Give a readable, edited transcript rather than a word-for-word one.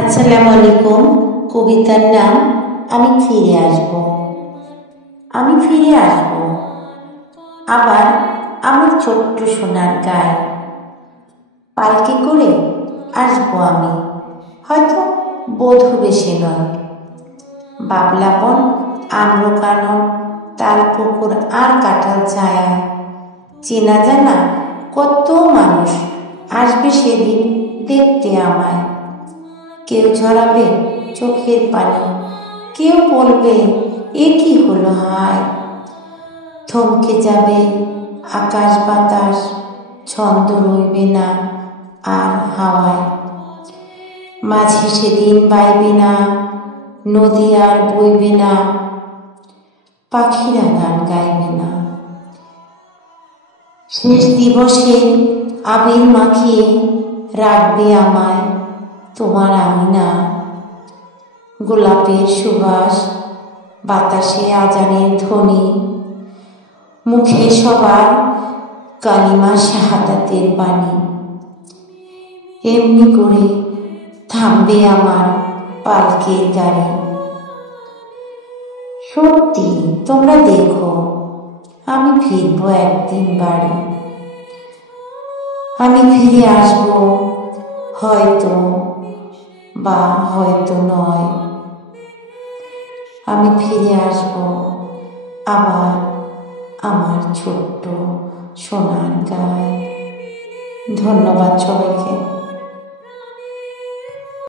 আসসালামু আলাইকুম। কবিতার নাম আমি ফিরে আসব। আমি ফিরে আসব আবার আমার ছোট্ট সোনার গায়ে। পালকি করে আসবো আমি, হয়তো বধূ বেশে নয়। বাবলা বন, আম্রকানন, তাল পুকুর আর কাঁঠাল ছায়া, চেনা জানা কত মানুষ আসবে সেদিন দেখতে আমায়। কেউ ঝরাবে চোখের পানি, কেউ বলবে এ কি হলো হায়। থমকে যাবে আকাশ বাতাস, ছন্দ রইবে না আর হাওয়ায়। মাঝি সেদিন বাইবে না, নদী আর বইবে না, পাখিরা গান গাইবে না। শেষ দিবসে আবির মাখিয়ে রাখবে আমায় তোমার আঙিনা। গোলাপের সুবাস, বাতাসে আজানের ধ্বনি, মুখে সবার কালিমা শাহাদাতের বাণী। এমনি করে থামবে আমার পালকের গাড়ি। সত্যি তোমরা দেখো, আমি ফিরবো একদিন বাড়ি। আমি ফিরে আসবো, হয়তো বা হয়তো নয়। আমি ফিরে আসবো আবার আমার ছোট্ট সোনার গায়ে। ধন্যবাদ সবাইকে।